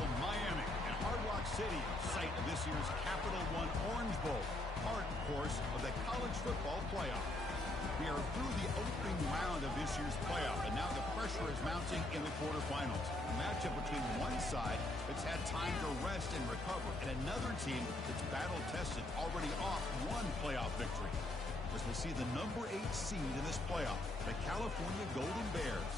from Miami and Hard Rock City, site of this year's Capital One Orange Bowl, part, of course, of the college football playoff. We are through the opening round of this year's playoff, and now the pressure is mounting in the quarterfinals. A matchup between one side that's had time to rest and recover, and another team that's battle-tested, already off one playoff victory. As we see the number 8 seed in this playoff, the California Golden Bears,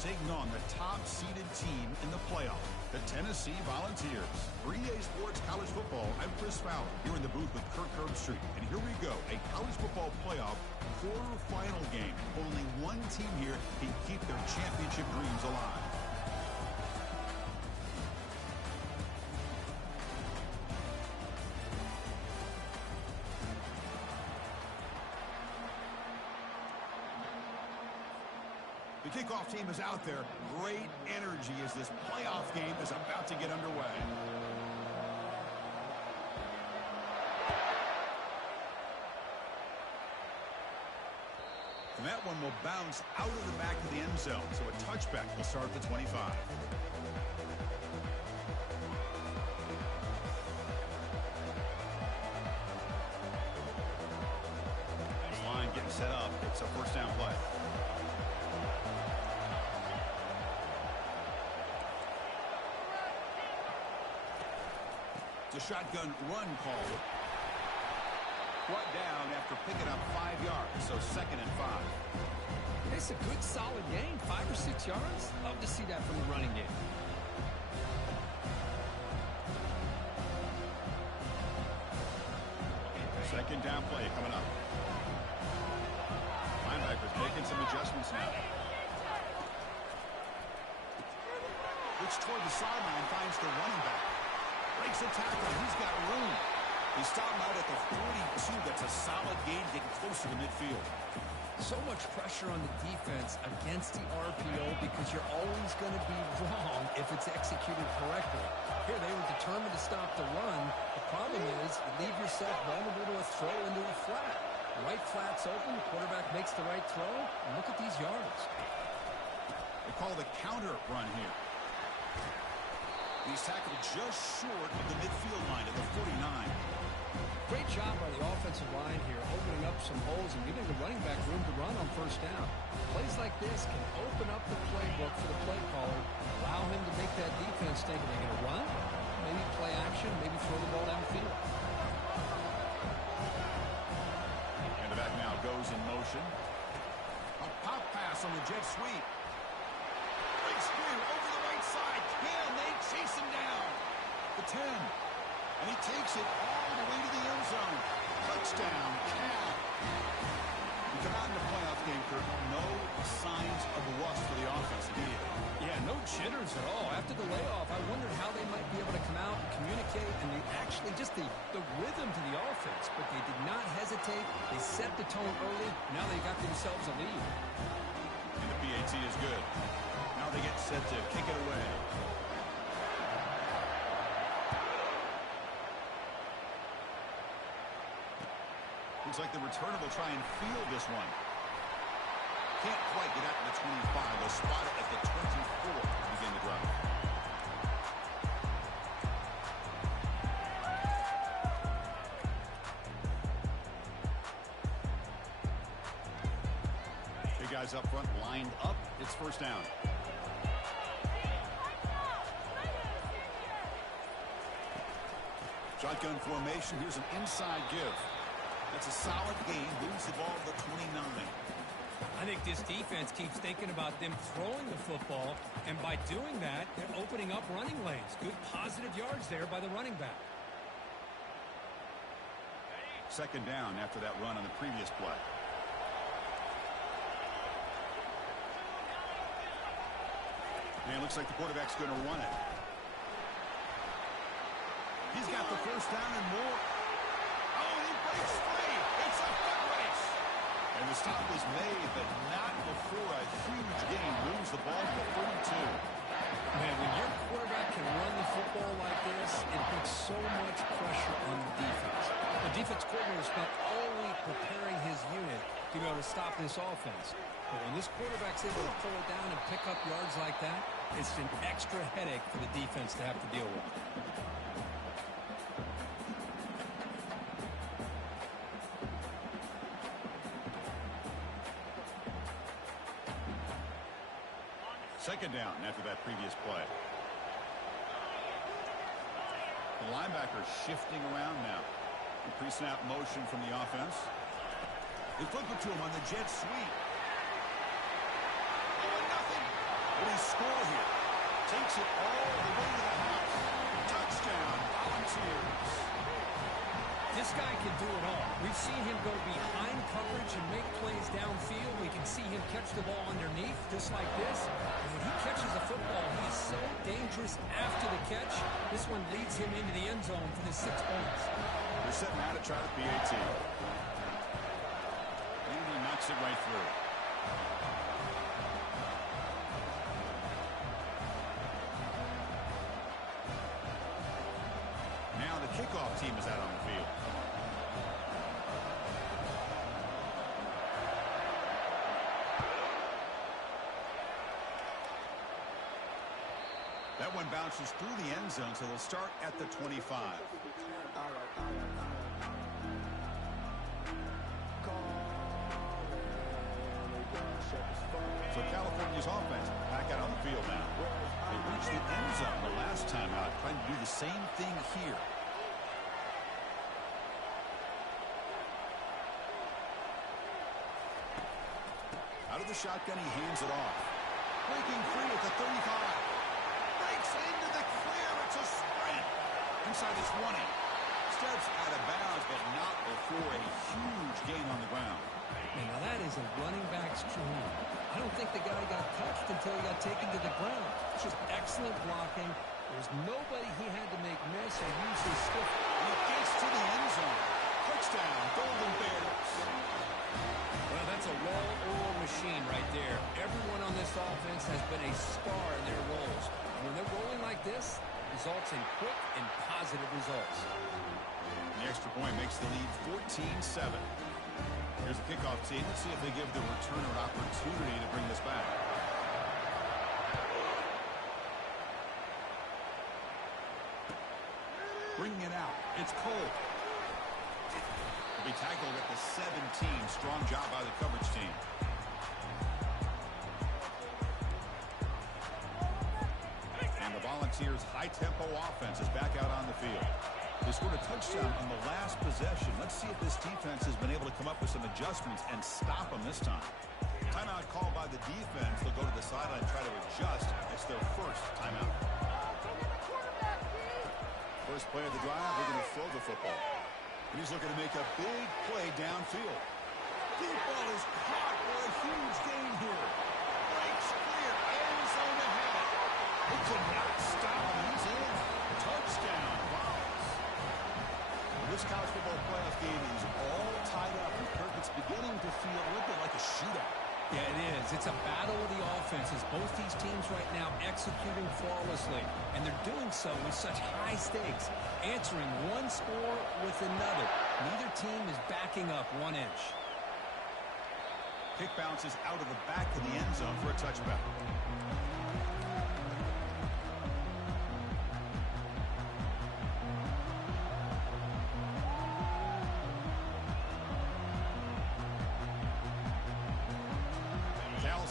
taking on the top-seeded team in the playoff, the Tennessee Volunteers. For EA Sports College Football, I'm Chris Fowler, here in the booth with Kirk Herbstreit. And here we go, a college football playoff quarterfinal game. Only one team here can keep their championship dreams alive. The kickoff team is out there. Great energy as this playoff game is about to get underway. And that one will bounce out of the back of the end zone, so a touchback will start at the 25. This line getting set up. It's a first down play. It's a shotgun run call. Brought down after picking up 5 yards, so 2nd and 5. It's a good, solid gain, 5 or 6 yards. Love to see that from the running game. Second down play coming up. Linebackers making some adjustments now. Looks toward the sideline, finds the running back. Breaks the tackle. He's got room. He's stopped out at the 42. That's a solid gain, getting closer to midfield. So much pressure on the defense against the RPO because you're always going to be wrong if it's executed correctly. Here, they were determined to stop the run. The problem is you leave yourself vulnerable to a throw into a flat. The right flat's open. The quarterback makes the right throw. And look at these yards. They call the counter run here. He's tackled just short of the midfield line at the 49. Great job by the offensive line here, opening up some holes and giving the running back room to run on first down. Plays like this can open up the playbook for the play caller, allow him to make that defense think, are they going to run? Maybe play action, maybe throw the ball downfield. And the back now goes in motion. A pop pass on the jet sweep. Big spear over the right side. Can they chase him down? The 10. And he takes it all the way to the end zone. Touchdown, Cal. We come out in the playoff game, Kirk. No signs of rust for the offense immediately. Yeah, no jitters at all. After the layoff, I wondered how they might be able to come out and communicate and actually just the rhythm to the offense. But they did not hesitate. They set the tone early. Now they got themselves a lead. And the PAT is good. Now they get set to kick it away. Looks like the returner will try and field this one. Can't quite get out to the 25. They'll spot it at the 24 to begin the drive. Big guys up front lined up. It's first down. Shotgun formation. Here's an inside give. That's a solid gain. Moves the ball to the 29. I think this defense keeps thinking about them throwing the football, and by doing that, they're opening up running lanes. Good positive yards there by the running back. Second down after that run on the previous play. And it looks like the quarterback's going to run it. He's got the first down and more. Oh, he breaks free. It's a foot race. And the stop was made, but not before a huge gain moves the ball to the 42. Man, when your quarterback can run the football like this, it puts so much pressure on the defense. The defense coordinator spent all week preparing his unit to be able to stop this offense. But when this quarterback's able to pull it down and pick up yards like that, It's an extra headache for the defense to have to deal with. Second down after that previous play. The linebacker shifting around now. The pre-snap motion from the offense. They flip it to him on the jet sweep. 0-0. Will he score here? Takes it all the way to the house. Touchdown, Volunteers. This guy can do it all. We've seen him go behind coverage and make plays downfield. We can see him catch the ball underneath, just like this. And when he catches the football, he's so dangerous after the catch. This one leads him into the end zone for the 6 points. They're setting out to try the PAT. And he knocks it right through. Now the kickoff team is out on the field. That one bounces through the end zone, so they'll start at the 25. So California's offense back out on the field now. They reached the end zone the last time out, trying to do the same thing here. Out of the shotgun, he hands it off. Breaking free at the 35. Breaks into the clear. It's a sprint. Inside the 20. Steps out of bounds, but not before a huge gain on the ground. Now that is a running back's dream. I don't think the guy got touched until he got taken to the ground. It's just excellent blocking. There's nobody he had to make miss or use his stiff. He gets to the end zone. Touchdown, Golden Bears. Well, that's a well-oiled machine right there. Everyone on this offense has been a star in their roles. When they're rolling like this, results in quick and positive results. The extra point makes the lead 14-7. Here's the kickoff team. Let's see if they give the returner an opportunity to bring this back. Bringing it out. It's Cole. He'll be tackled at the 17. Strong job by the coverage team. And the Volunteers' high-tempo offense is back out on the field. They scored a touchdown on the last possession. Let's see if this defense has been able to come up with some adjustments and stop them this time. Timeout called by the defense. They'll go to the sideline and try to adjust. It's their first timeout. First play of the drive, they're going to throw the football. And he's looking to make a big play downfield. Deep ball is caught for a huge gain here. Breaks clear, end zone ahead. He cannot stop him. He's in. Touchdown, Vols. This college football playoff game is all tied up. And Kirk, it's beginning to feel a little bit like a shootout. Yeah, it is. It's a battle of the offenses. Both these teams right now executing flawlessly, and they're doing so with such high stakes, answering one score with another. Neither team is backing up 1 inch. Kick bounces out of the back of the end zone for a touchback.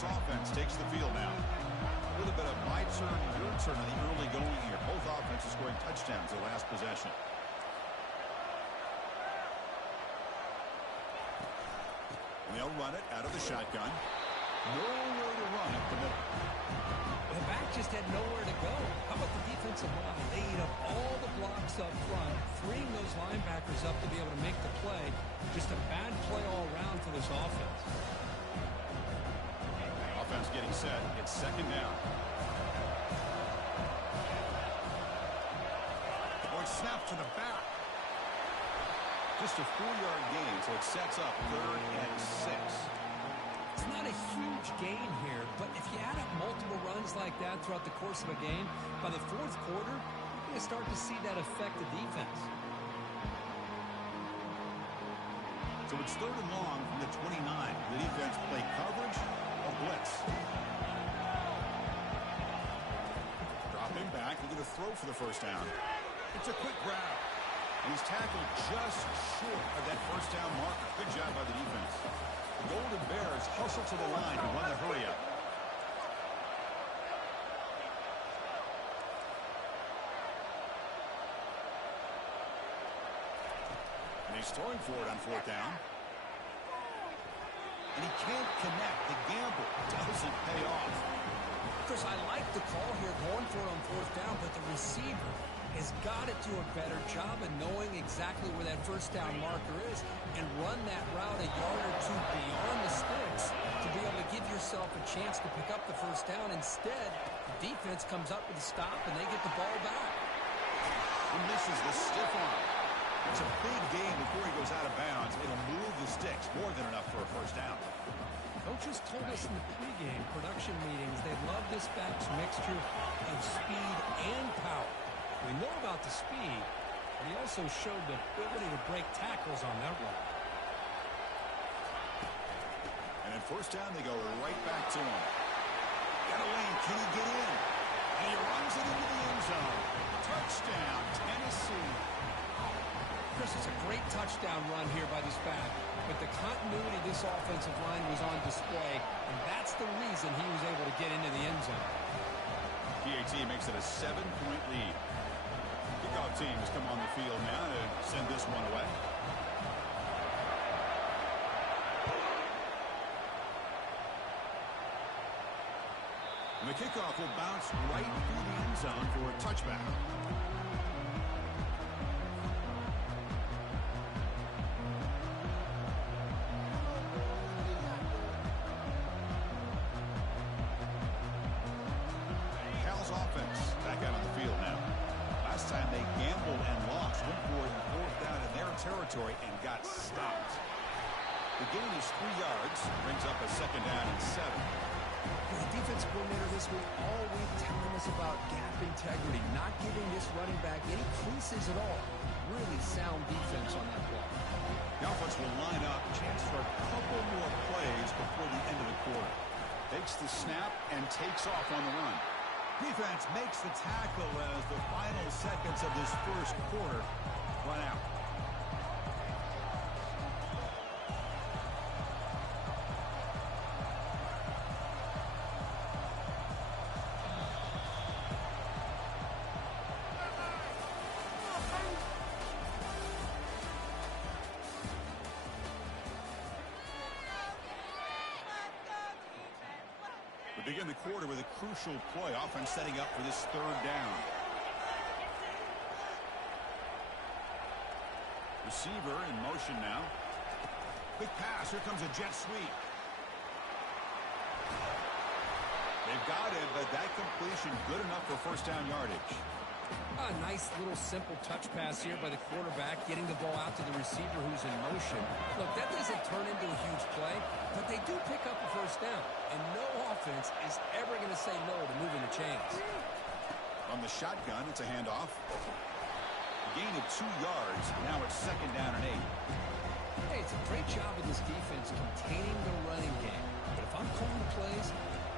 Offense takes the field now. A little bit of my turn, your turn in the early going here. Both offenses scoring touchdowns the last possession. And they'll run it out of the shotgun. Nowhere to run up the middle. The back just had nowhere to go. How about the defensive line? They eat up all the blocks up front, freeing those linebackers up to be able to make the play. Just a bad play all around for this offense. Offense getting set. It's second down. Or it's snapped to the back. Just a 4-yard gain, so it sets up 3rd and 6. It's not a huge gain here, but if you add up multiple runs like that throughout the course of a game, by the 4th quarter, you're going to start to see that affect the defense. So it's 3rd and long from the 29. The defense play coverage or blitz. to throw for the first down. It's a quick grab. And he's tackled just short of that first down marker. Good job by the defense. The Golden Bears hustle to the line to run the hurry up. And he's throwing for it on fourth down. And he can't connect. The gamble doesn't pay off. Chris, I like the call here, going for it on fourth down, but the receiver has got to do a better job of knowing exactly where that first down marker is and run that route a yard or two beyond the sticks to be able to give yourself a chance to pick up the first down. Instead, the defense comes up with a stop, and they get the ball back. He misses the stiff arm. It's a big game before he goes out of bounds. It'll move the sticks, more than enough for a first down. Coaches told us in the pregame production meetings they love this back's mixture of speed and power. We know about the speed, but he also showed the ability to break tackles on that one. And at first down, they go right back to him. Got a lane. Can he get in? And he runs it into the end zone. Touchdown, Tennessee. Chris, it's a great touchdown run here by this back, but the continuity of this offensive line was on display, and that's the reason he was able to get into the end zone. PAT makes it a 7-point lead. Kickoff team has come on the field now to send this one away. And the kickoff will bounce right through the end zone for a touchback. And got stopped. The gain is 3 yards, brings up a second down and 7. The defense coordinator this week all week telling us about gap integrity, not giving this running back any creases at all. Really sound defense on that play. The offense will line up, chance for a couple more plays before the end of the quarter. Takes the snap and takes off on the run. Defense makes the tackle as the final seconds of this first quarter run out. We begin the quarter with a crucial play. Offense setting up for this third down. Receiver in motion now. Quick pass. Here comes a jet sweep. They've got it, but that completion good enough for first down yardage. A nice little simple touch pass here by the quarterback, getting the ball out to the receiver who's in motion. Look, that doesn't turn into a huge play, but they do pick up a first down, and no offense is ever going to say no to moving the chains. On the shotgun, it's a handoff. A gain of 2 yards. Now it's second down and 8. Hey, it's a great job of this defense containing the running game. But if I'm calling the plays,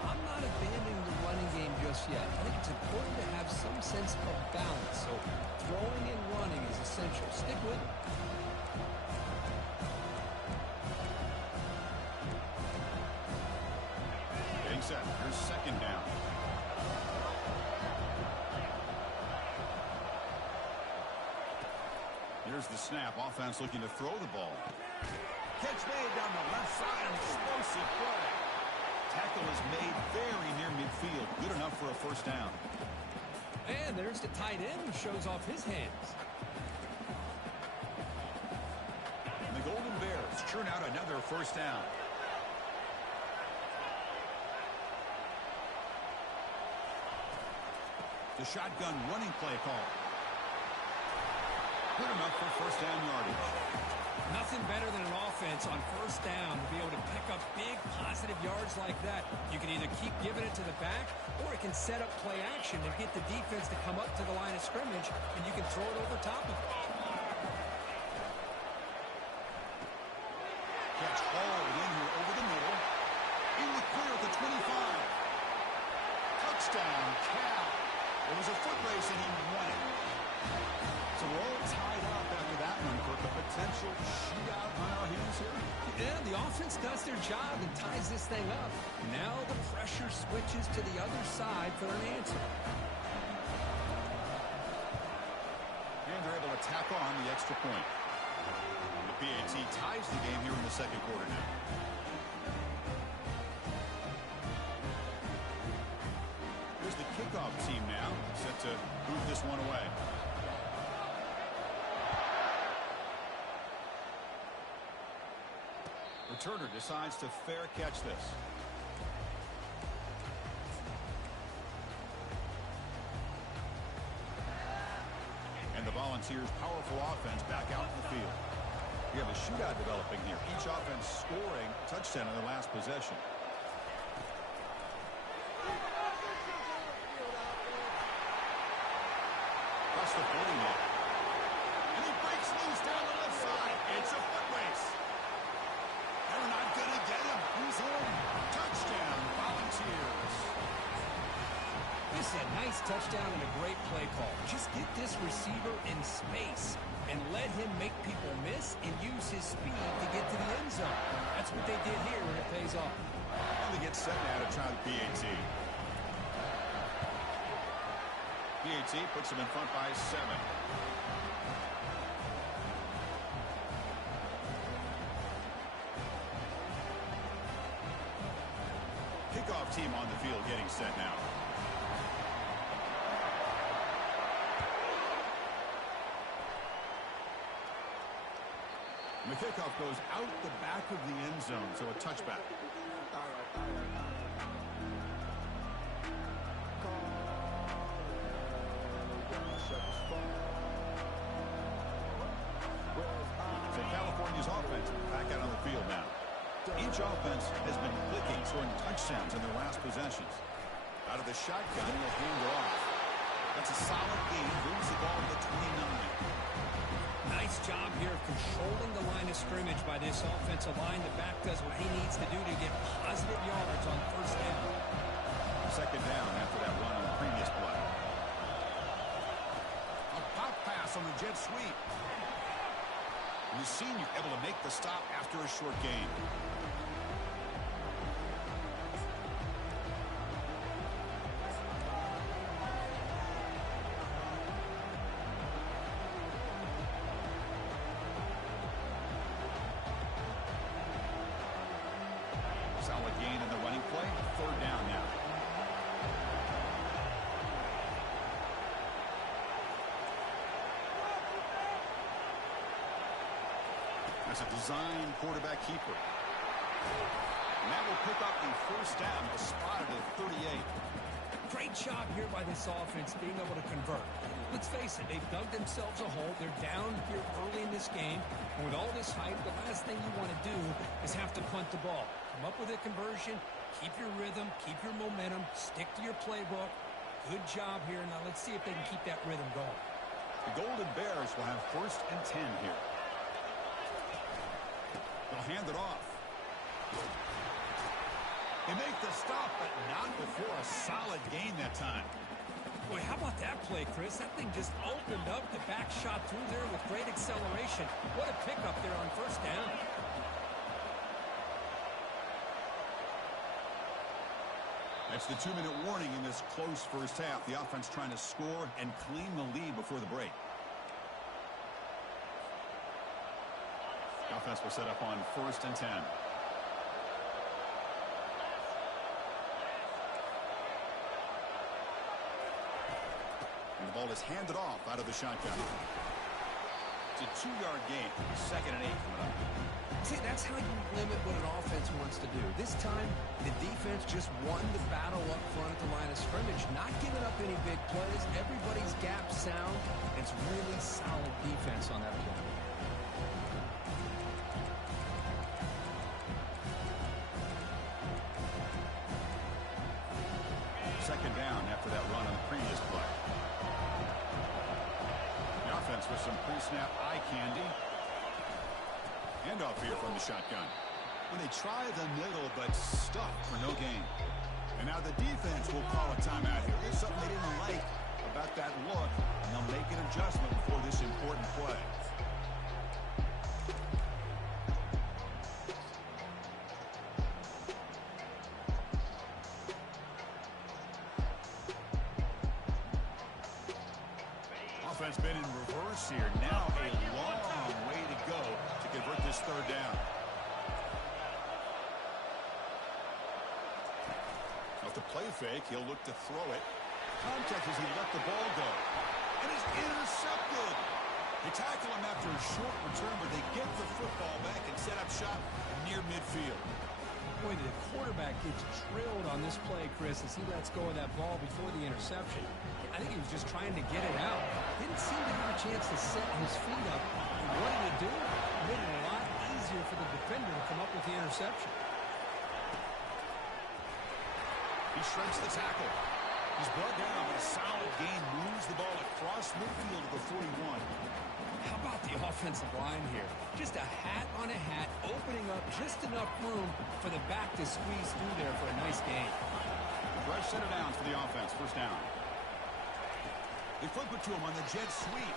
I'm not abandoning the running game just yet. I think it's important to have some sense of balance. So throwing and running is essential. Stick with it. Getting set. Here's second down. Here's the snap. Offense looking to throw the ball. Catch made down the left side. Explosive play. Tackle is made very near midfield. Good enough for a first down. And there's the tight end who shows off his hands. And the Golden Bears churn out another first down. The shotgun running play call. Good enough for first down yardage. Nothing better than an offense on first down to be able to pick up big positive yards like that. You can either keep giving it to the back, or it can set up play action and get the defense to come up to the line of scrimmage, and you can throw it over top of it. Catch hauled in here over the middle. In the clear at the 25. Touchdown, Cal. It was a foot race, and he won it. So we're all tied up after that one for the potential shootout on our hands here. Yeah, the offense does their job and ties this thing up. Now the pressure switches to the other side for an answer. And they're able to tack on the extra point. The PAT ties the game here in the second quarter now. Here's the kickoff team now, set to move this one away. Returner decides to fair catch this. And the Volunteers' powerful offense back out in the field. We have a shootout developing here. Each offense scoring a touchdown in their last possession. Across the 40 now. And he breaks loose down the left side. It's a foot race. They're not going to get him. He's in. Touchdown, Volunteers. This is a nice touchdown and a great play call. Just get this receiver in space and let him make people miss and use his speed to get to the end zone. That's what they did here, and it pays off. And they get set now to try the PAT. PAT puts them in front by 7. Kickoff team on the field getting set now. And the kickoff goes out the back of the end zone, so a touchback. So California's offense back out on the field now. Each offense has been clicking, scoring touchdowns in their last possessions. Out of the shotgun, he'll hand it off. That's a solid gain. Moves the ball to 29. Nice job here of controlling the line of scrimmage by this offensive line. The back does what he needs to do to get positive yards on first down. Second down after that run on the previous play. A pop pass on the jet sweep. And the senior able to make the stop after a short gain. Solid gain in the running play. Third down now. That's a design quarterback keeper. And that will pick up the first down. A spot at 38. Great job here by this offense being able to convert. Let's face it, they've dug themselves a hole. They're down here early in this game. And with all this hype, the last thing you want to do is have to punt the ball. Come up with a conversion, keep your rhythm, keep your momentum, stick to your playbook. Good job here. Now let's see if they can keep that rhythm going. The Golden Bears will have first and 10 here. They'll hand it off. They make the stop, but not before a solid gain that time. Boy, how about that play, Chris? That thing just opened up. The back shot through there with great acceleration. What a pickup there on first down. That's the 2-minute warning in this close first half. The offense trying to score and claim the lead before the break. The offense will set up on first and 10. And the ball is handed off out of the shotgun. It's a 2-yard gain. Second and 8 coming up. See, that's how you limit what an offense wants to do. This time, the defense just won the battle up front at the line of scrimmage, not giving up any big plays. Everybody's gap sound. It's really solid defense on that play. Second down after that run on the previous play. The offense with some pre-snap eye candy. Handoff here from the shotgun. And they try the middle, but stuck for no gain. And now the defense will call a timeout here. There's something they didn't like about that look, and they'll make an adjustment for this important play. Offense been in reverse here. Now a long way to go to convert this third down. Off the play fake, he'll look to throw it. Contact as he let the ball go. And it's intercepted. They tackle him after a short return, but they get the football back and set up shop near midfield. Boy, the quarterback gets drilled on this play, Chris, as he lets go of that ball before the interception. I think he was just trying to get it out. Didn't seem to have a chance to set his feet up. And what did he do? Made it a lot easier for the defender to come up with the interception. He shrinks the tackle. He's brought down, but a solid gain moves the ball across midfield to the 41. How about the offensive line here? Just a hat on a hat, opening up just enough room for the back to squeeze through there for a nice gain. Fresh set of downs for the offense. First down. They flip it to him on the jet sweep.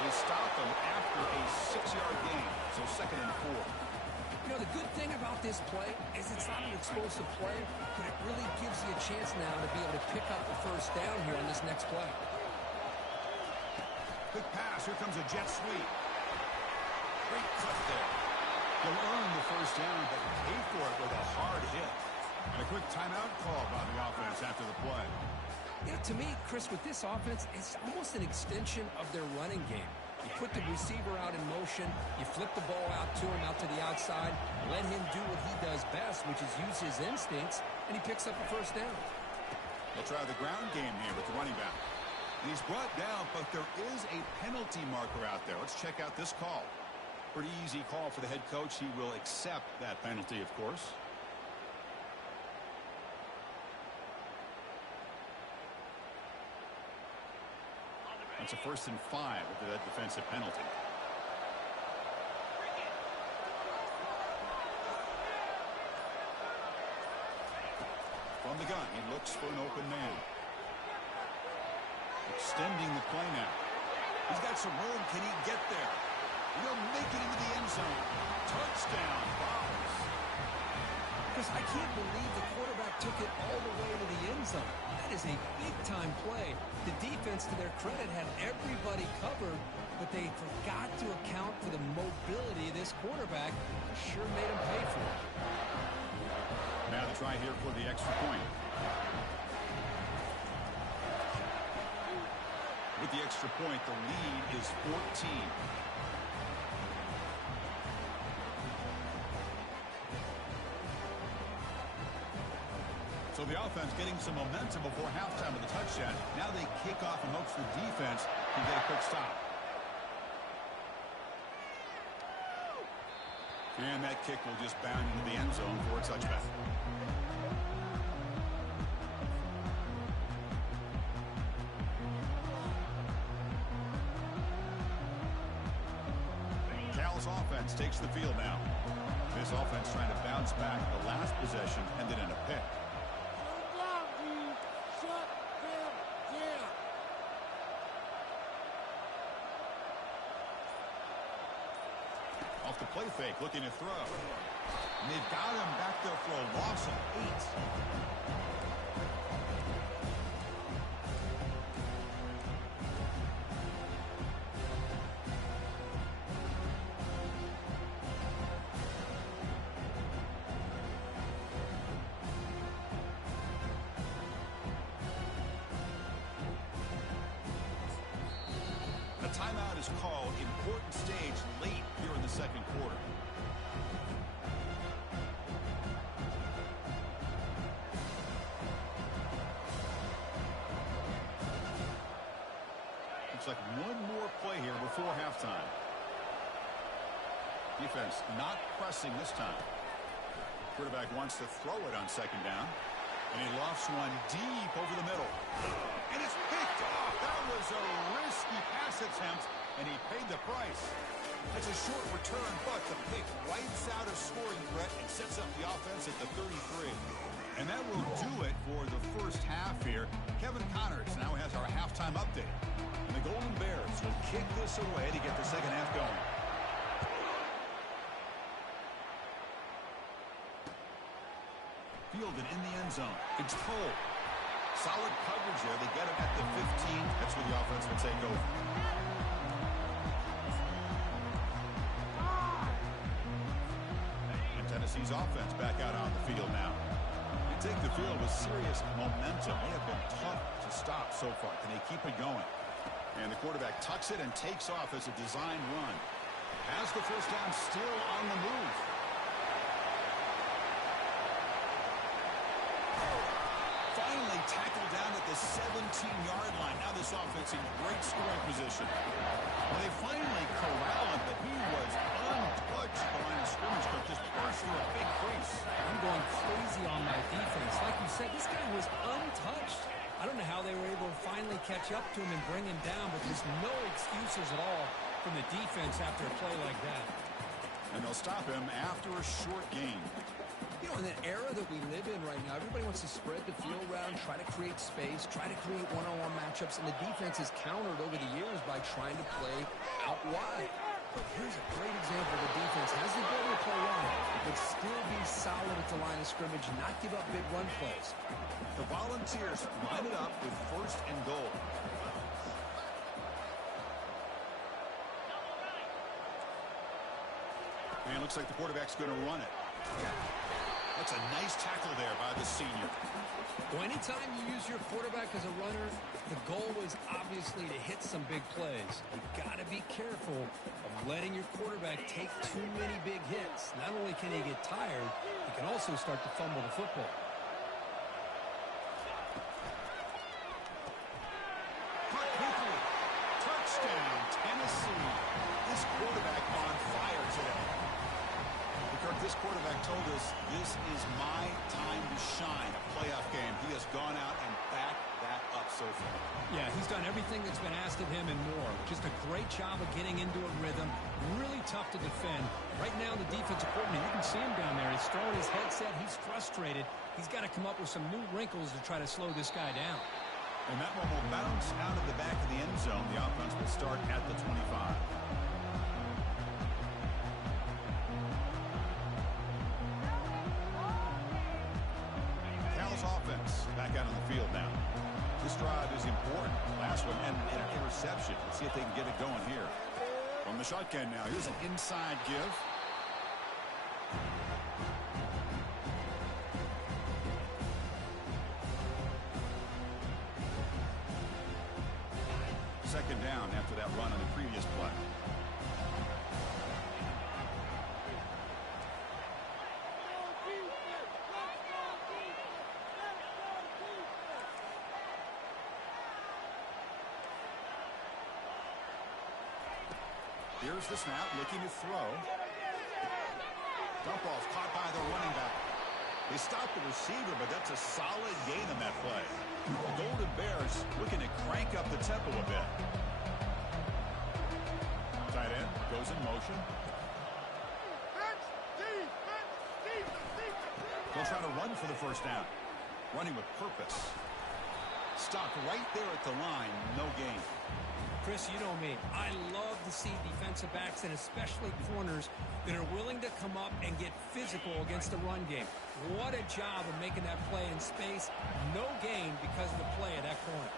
They stop him after a 6-yard gain, so 2nd and 4. You know, the good thing about this play is it's not an explosive play, but it really gives you a chance now to be able to pick up the first down here on this next play. Quick pass. Here comes a jet sweep. Great cut there. They'll earn the first down, but pay for it with a hard hit. And a quick timeout call by the offense after the play. Yeah, to me, Chris, with this offense, it's almost an extension of their running game. You put the receiver out in motion, you flip the ball out to him, out to the outside, let him do what he does best, which is use his instincts, and he picks up a first down. They'll try the ground game here with the running back. And he's brought down, but there is a penalty marker out there. Let's check out this call. Pretty easy call for the head coach. He will accept that penalty, of course. That's a 1st and 5 with that defensive penalty. From the gun, he looks for an open man. Extending the play now. He's got some room. Can he get there? He'll make it into the end zone. Touchdown, Browns. Because I can't believe the quarterback took it all the way to the end zone. That is a big-time play. The defense, to their credit, had everybody covered, but they forgot to account for the mobility of this quarterback. Sure made him pay for it. Now to try here for the extra point. With the extra point, the lead is 14. So the offense getting some momentum before halftime of the touchdown. Now they kick off and hopes the defense can get a quick stop. And that kick will just bound into the end zone for a touchback. Cal's offense takes the field now. This offense trying to bounce back. The last possession ended in a pick. Off the play fake, looking to throw. And they've got him back there for a loss of 8. A timeout is called. Important stage late here in the second quarter. Looks like one more play here before halftime. Defense not pressing this time. Quarterback wants to throw it on 2nd down. And he lofts one deep over the middle. And it's picked off. That was a risky pass attempt, and he paid the price. It's a short return, but the pick wipes out a scoring threat and sets up the offense at the 33. And that will do it for the first half here. Kevin Connors now has our halftime update. And the Golden Bears will kick this away to get the second half going. Fielded in the end zone. It's Cole. Solid coverage there. They get him at the 15. That's where the offense will take over. And Tennessee's offense back out on the field now. They take the field with serious momentum. They have been tough to stop so far. Can they keep it going? And the quarterback tucks it and takes off as a design run. Has the first down, still on the move. Finally tackled down at the 17-yard line. Now this offense in great scoring position. Well, they finally corral him, but he was untouched. The line of scrimmage coach just burst through a big crease. I'm going crazy on my defense. Like you said, this guy was untouched. I don't know how they were able to finally catch up to him and bring him down, but there's no excuses at all from the defense after a play like that. And they'll stop him after a short gain. You know, in the era that we live in right now, everybody wants to spread the field around, try to create space, try to create one-on-one matchups, and the defense has countered over the years by trying to play out wide. But here's a great example. The defense has the ability to play wide, but still be solid at the line of scrimmage, not give up big run plays. The Volunteers line it up with first and goal. And it looks like the quarterback's going to run it. That's a nice tackle there by the senior. Well, anytime you use your quarterback as a runner, the goal is obviously to hit some big plays. You've got to be careful of letting your quarterback take too many big hits. Not only can he get tired, he can also start to fumble the football. Caught quickly. Touchdown, Tennessee. This quarterback on fire today. Kirk, this quarterback told us this is my time to shine. A playoff game. He has gone out and backed that up so far. Yeah, he's done everything that's been asked of him and more. Just a great job of getting into a rhythm. Really tough to defend. Right now, the defensive coordinator, you can see him down there. He's throwing his headset. He's frustrated. He's got to come up with some new wrinkles to try to slow this guy down. And that one will bounce out of the back of the end zone. The offense will start at the 25. Offense back out on the field now. This drive is important. Last one and an interception. Let's see if they can get it going here. From the shotgun now. Here's an inside give. Second down after that run on the previous play. Here's the snap, looking to throw. Dump off caught by the running back. They stopped the receiver, but that's a solid gain on that play. The Golden Bears looking to crank up the tempo a bit. Tight end goes in motion. They'll try to run for the first down. Running with purpose. Stopped right there at the line, no gain. Chris, you know me. I love to see defensive backs and especially corners that are willing to come up and get physical against the run game. What a job of making that play in space. No gain because of the play at that corner.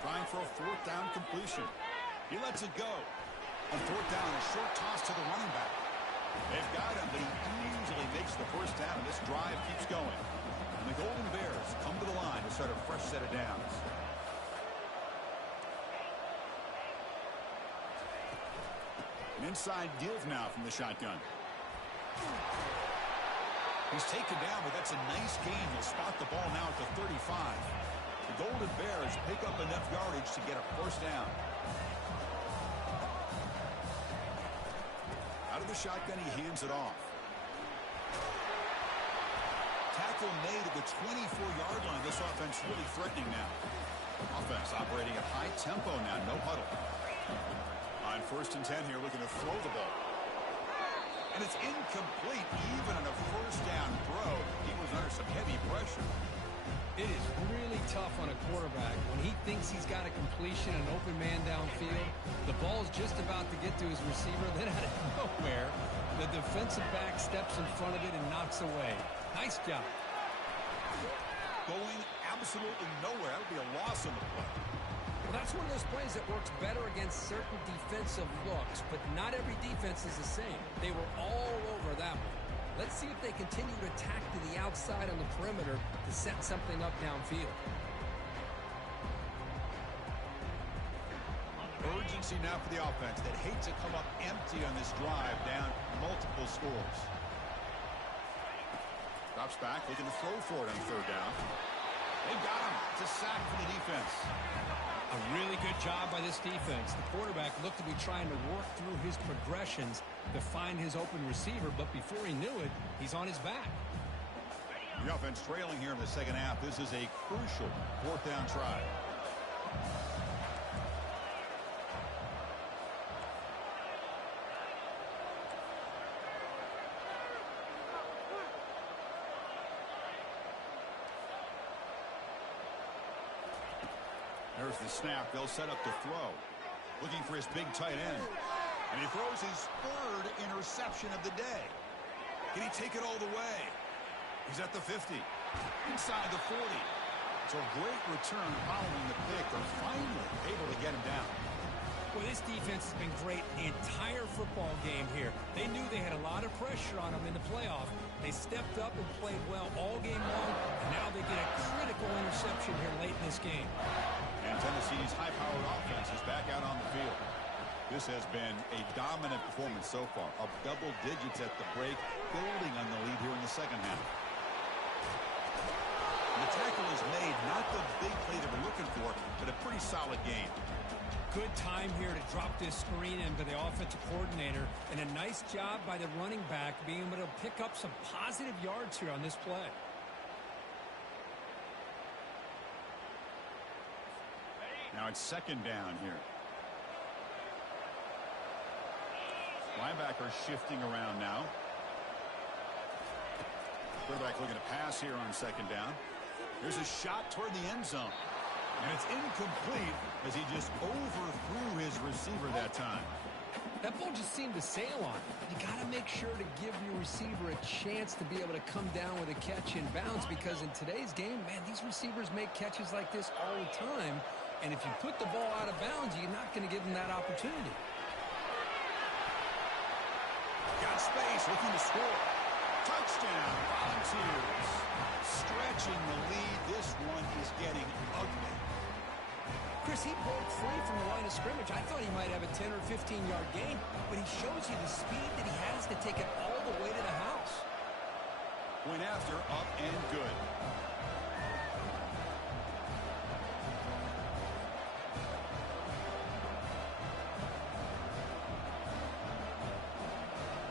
Trying for a fourth down completion. He lets it go. On fourth down, a short toss to the running back. They've got him, but he easily makes the first down, and this drive keeps going. And the Golden Bears come to the line to start a fresh set of downs. An inside give now from the shotgun. He's taken down, but that's a nice gain. He'll spot the ball now at the 35. The Golden Bears pick up enough yardage to get a first down. Out of the shotgun, he hands it off. Tackle made at the 24-yard line. This offense really threatening now. Offense operating at high tempo now. No huddle. On 1st and 10 here, looking to throw the ball. And it's incomplete even on a first down throw. He was under some heavy pressure. It is really tough on a quarterback when he thinks he's got a completion, an open man downfield. The ball's just about to get to his receiver. Then out of nowhere, the defensive back steps in front of it and knocks away. Nice job. Going absolutely nowhere. That would be a loss in the play. Well, that's one of those plays that works better against certain defensive looks, but not every defense is the same. They were all over that one. Let's see if they continue to attack to the outside on the perimeter to set something up downfield. Urgency now for the offense that hates to come up empty on this drive, down multiple scores. Drops back, looking to throw for it on third down. They got him. It's a sack for the defense. A really good job by this defense. The quarterback looked to be trying to work through his progressions to find his open receiver, but before he knew it, he's on his back. The offense trailing here in the second half. This is a crucial fourth down try. There's the snap. They'll set up the throw. Looking for his big tight end. And he throws his third interception of the day. Can he take it all the way? He's at the 50. Inside the 40. So a great return following the pick. They're finally able to get him down. Well, this defense has been great the entire football game here. They knew they had a lot of pressure on them in the playoff. They stepped up and played well all game long, and now they get a critical interception here late in this game. And Tennessee's high-powered offense is back out on the field. This has been a dominant performance so far. Up double digits at the break, building on the lead here in the second half. The tackle is made, not the big play that we're looking for, but a pretty solid game. Good time here to drop this screen into the offensive coordinator, and a nice job by the running back being able to pick up some positive yards here on this play. Now it's second down here. Linebacker shifting around now. Quarterback looking to pass here on second down. There's a shot toward the end zone. And it's incomplete as he just overthrew his receiver that time. That ball just seemed to sail on. You got to make sure to give your receiver a chance to be able to come down with a catch in bounds, because in today's game, man, these receivers make catches like this all the time. And if you put the ball out of bounds, you're not going to give them that opportunity. Got space, looking to score. Touchdown, Volunteers. Stretching the lead. This one is getting ugly. Chris, he broke free from the line of scrimmage. I thought he might have a 10 or 15-yard gain, but he shows you the speed that he has to take it all the way to the house. Went after, up and good.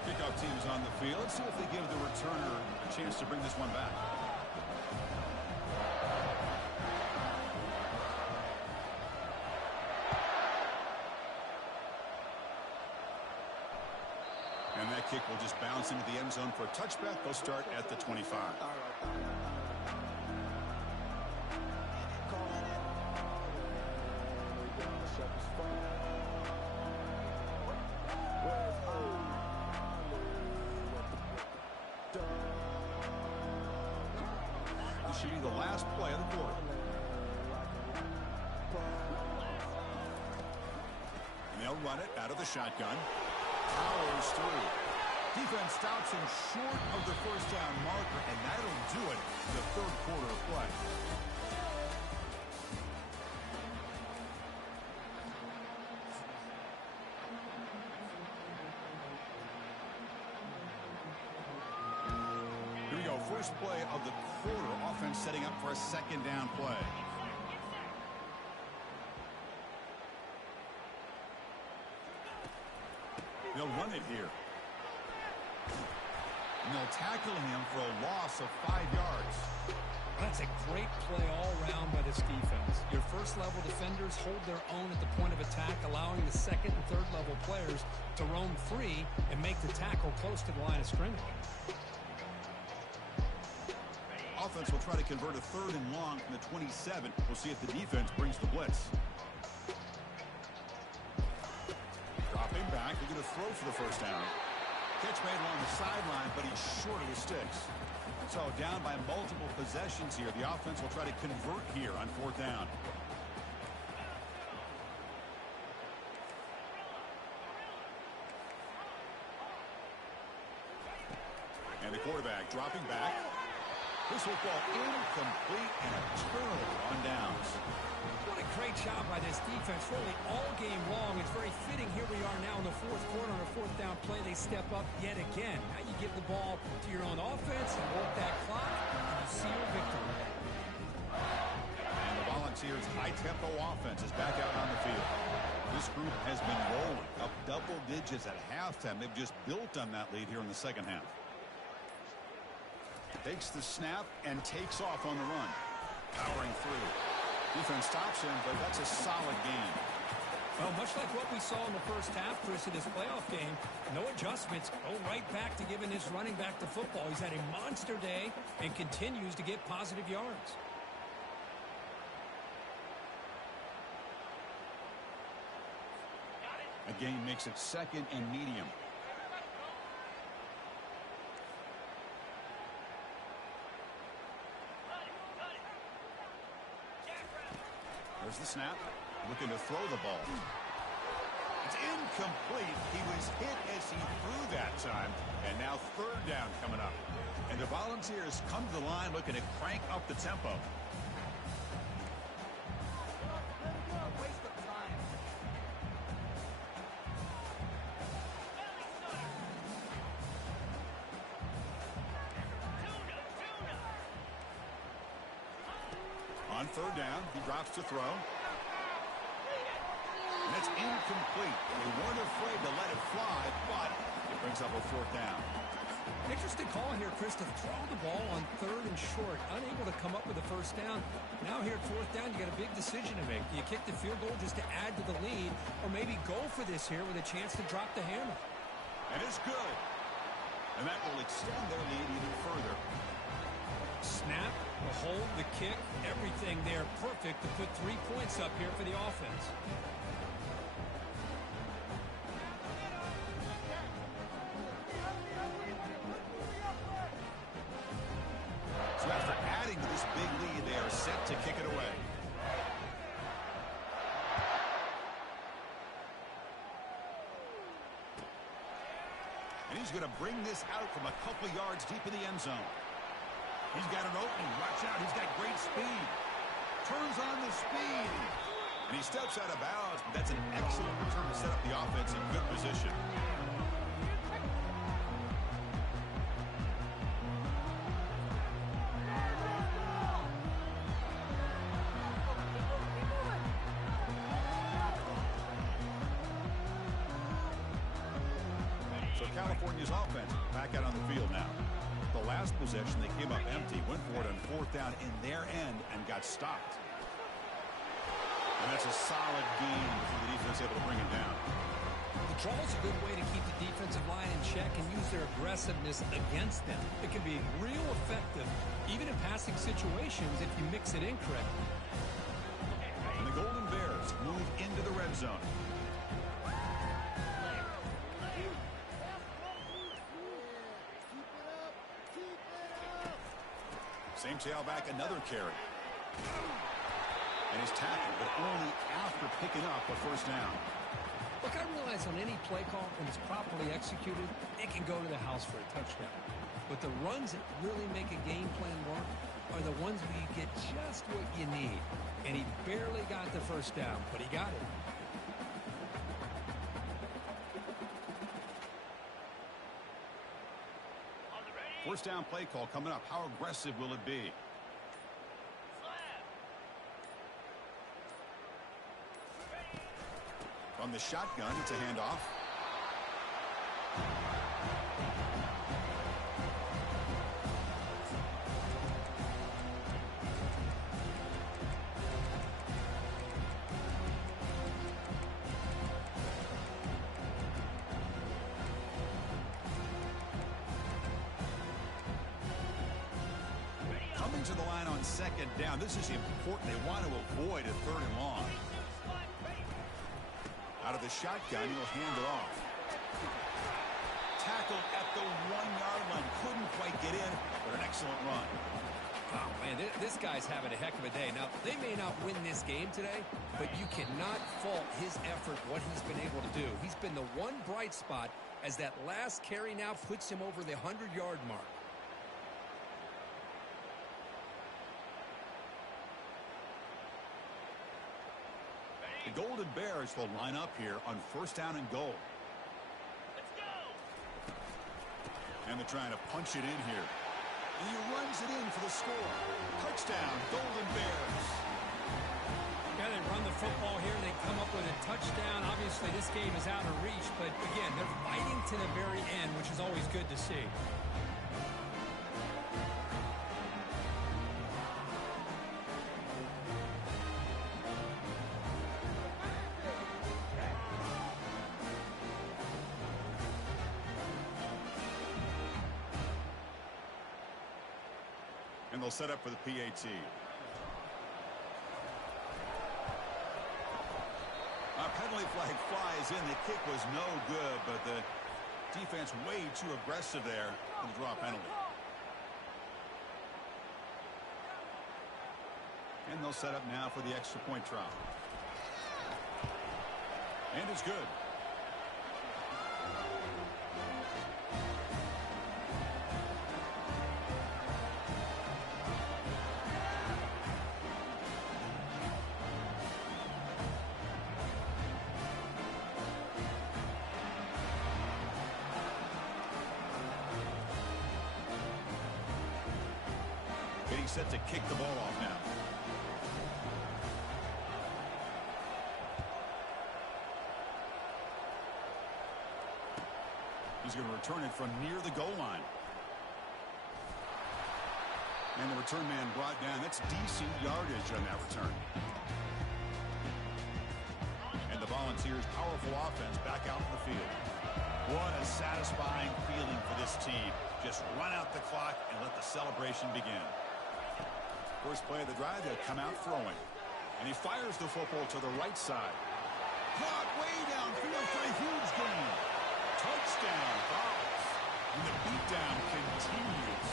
Kickoff team's on the field. Let's see if they give the returner a chance to bring this one back. And that kick will just bounce into the end zone for a touchback. They'll start at the 25. This should be the last play of the quarter. And they'll run it out of the shotgun. Powers through. Defense stops him short of the first down marker, and that'll do it in the third quarter of play. Here we go. First play of the quarter. Offense setting up for a second down play. They'll run it here. And they'll tackle him for a loss of 5 yards. That's a great play all around by this defense. Your first-level defenders hold their own at the point of attack, allowing the second and third-level players to roam free and make the tackle close to the line of scrimmage. Offense will try to convert a 3rd and long from the 27. We'll see if the defense brings the blitz. Dropping back, they're going to throw for the first down. Catch made along the sideline, but he's short of the sticks. So down by multiple possessions here. The offense will try to convert here on 4th down. And the quarterback dropping back. This will fall incomplete and a turnover on downs. What a great job by this defense really all game long. It's very fitting. Here we are now in the 4th quarter on a 4th down play. They step up yet again. Now you give the ball to your own offense and work that clock, and you see your victory. And the Volunteers' high-tempo offense is back out on the field. This group has been rolling up double digits at halftime. They've just built on that lead here in the second half. Takes the snap and takes off on the run. Powering through. Defense stops him, but that's a solid game. Well, much like what we saw in the first half, Chris, in this playoff game, no adjustments. Go right back to giving his running back the football. He's had a monster day and continues to get positive yards. Again, makes it 2nd and medium. There's the snap. Looking to throw the ball. It's incomplete. He was hit as he threw that time. And now 3rd down coming up. And the Volunteers come to the line looking to crank up the tempo. On 3rd down, he drops to throw. And it's incomplete. They weren't afraid to let it fly, but it brings up a 4th down. Interesting call here, Chris, to throw the ball on 3rd and short. Unable to come up with a first down. Now here at 4th down, you got a big decision to make. Do you kick the field goal just to add to the lead, or maybe go for this here with a chance to drop the hammer? And it's good. And that will extend their lead even further. Snap, the hold, the kick, everything there perfect to put 3 points up here for the offense. So after adding to this big lead, they are set to kick it away. And he's going to bring this out from a couple yards deep in the end zone. He's got an opening. Watch out. He's got great speed. Turns on the speed. And he steps out of bounds, but that's an excellent return to set up the offense in good position. So California's offense back out on the field now. The last possession, they came up empty, went for it on 4th down in their end and got stopped. And that's a solid game before the defense able to bring him down. The draw is a good way to keep the defensive line in check and use their aggressiveness against them. It can be real effective, even in passing situations, if you mix it in correctly. And the Golden Bears move into the red zone. Same tailback, another carry. And he's tackled, but only after picking up a first down. Look, I realize on any play call, when it's properly executed, it can go to the house for a touchdown. But the runs that really make a game plan work are the ones where you get just what you need. And he barely got the first down, but he got it. First down play call coming up. How aggressive will it be? From the shotgun, it's a handoff. to the line on second down. This is important. They want to avoid a third and long. Out of the shotgun, he'll hand it off. Tackled at the 1-yard line. Couldn't quite get in, but an excellent run. Oh, man, this guy's having a heck of a day. Now, they may not win this game today, but you cannot fault his effort, what he's been able to do. He's been the one bright spot as that last carry now puts him over the 100-yard mark. The Golden Bears will line up here on first down and goal. Let's go! And they're trying to punch it in here. And he runs it in for the score. Touchdown, Golden Bears. Yeah, they run the football here. They come up with a touchdown. Obviously, this game is out of reach. But, again, they're fighting to the very end, which is always good to see. And they'll set up for the PAT. A penalty flag flies in. The kick was no good, but the defense way too aggressive there for the draw penalty. And they'll set up now for the extra point try. And it's good. Getting set to kick the ball off now. He's going to return it from near the goal line. And the return man brought down. That's decent yardage on that return. And the Volunteers' powerful offense back out in the field. What a satisfying feeling for this team. Just run out the clock and let the celebration begin. First play of the drive, they'll come out throwing. And he fires the football to the right side. Caught way downfield for a huge gain. Touchdown, Vols. And the beatdown continues.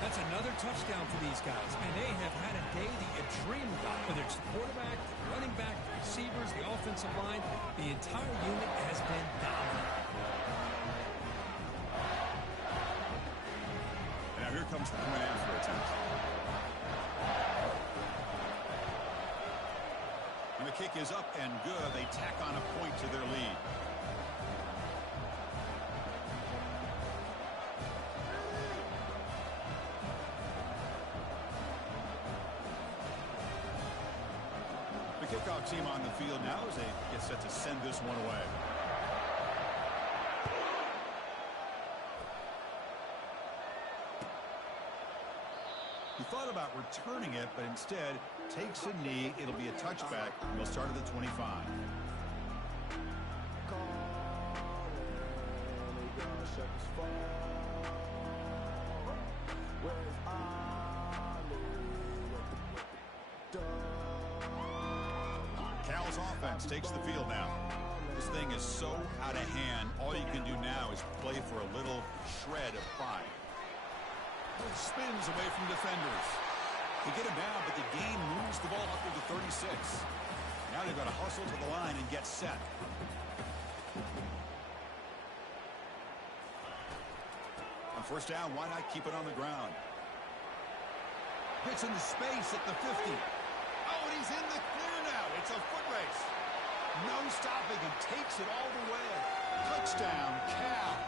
That's another touchdown for these guys. And they have had a day that you dream about. Whether it's the quarterback, the running back, the receivers, the offensive line, the entire unit has been dominant. And now here comes the point after attempt. And the kick is up and good. They tack on a point to their lead. The kickoff team on the field now as they get set to send this one away. He thought about returning it, but instead takes a knee. It'll be a touchback. We'll start at the 25. Cal's offense takes the field now. This thing is so out of hand. All you can do now is play for a little shred of pride. Spins away from defenders. They get him down, but the game moves the ball up to the 36. Now they've got to hustle to the line and get set. On first down, why not keep it on the ground? Gets into space at the 50. Oh, and he's in the clear now. It's a foot race. No stopping him. Takes it all the way. Touchdown, Cal.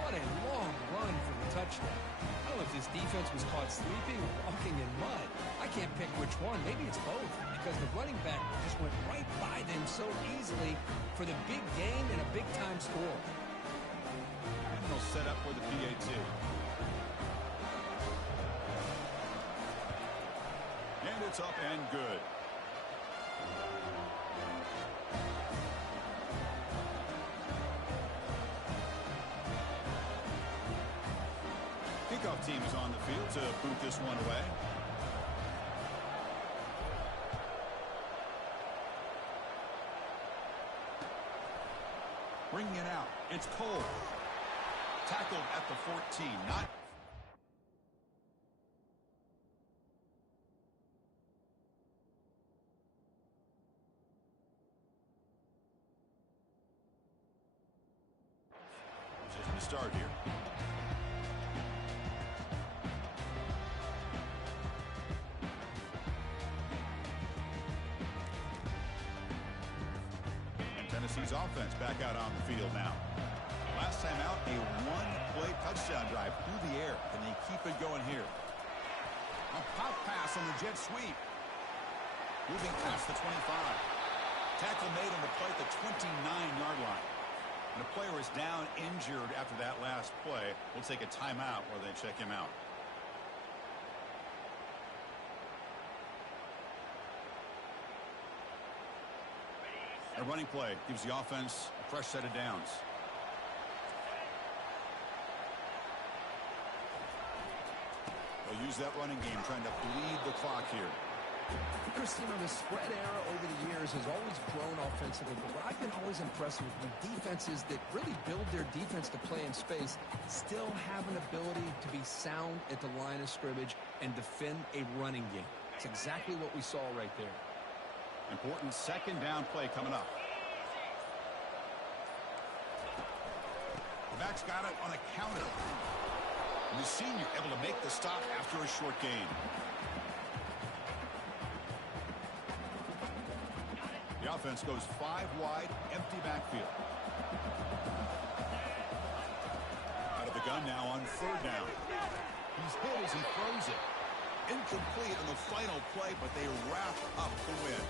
What a long run for the touchdown. I don't know if this defense was caught sleeping or walking in mud. I can't pick which one. Maybe it's both, because the running back just went right by them so easily for the big gain and a big-time score. And they'll set up for the PAT. And it's up and good. Kickoff kickoff team is on the field to boot this one away. Bringing it out. It's Cole. Tackled at the 14. Not. Position to start here. Tennessee's offense back out on the field now. Last time out, a one-play touchdown drive through the air. Can they keep it going here? A pop pass on the jet sweep. Moving past the 25. Tackle made on the play at the 29-yard line. And the player is down injured after that last play. We'll take a timeout while they check him out. A running play gives the offense a fresh set of downs. They'll use that running game trying to bleed the clock here. Christine, the spread era over the years has always grown offensively, but what I've been always impressed with defenses that really build their defense to play in space still have an ability to be sound at the line of scrimmage and defend a running game. It's exactly what we saw right there. Important second down play coming up. The back's got it on a counter. And the senior able to make the stop after a short gain. The offense goes 5 wide, empty backfield. Out of the gun now on third down. He's hit as he throws it. Incomplete on the final play, but they wrap up the win.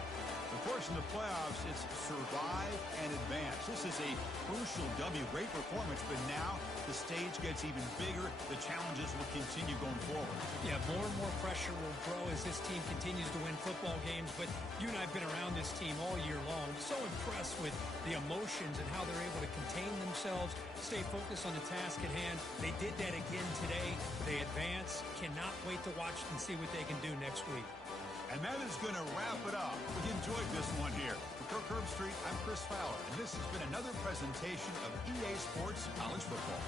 Of course, in the playoffs, it's survive and advance. This is a crucial W. Great performance, but now the stage gets even bigger. The challenges will continue going forward. Yeah, more and more pressure will grow as this team continues to win football games. But you and I have been around this team all year long. So impressed with the emotions and how they're able to contain themselves, stay focused on the task at hand. They did that again today. They advance. Cannot wait to watch and see what they can do next week. And that is going to wrap it up. We enjoyed this one here. For Kirk Herbstreit, I'm Chris Fowler, and this has been another presentation of EA Sports College Football.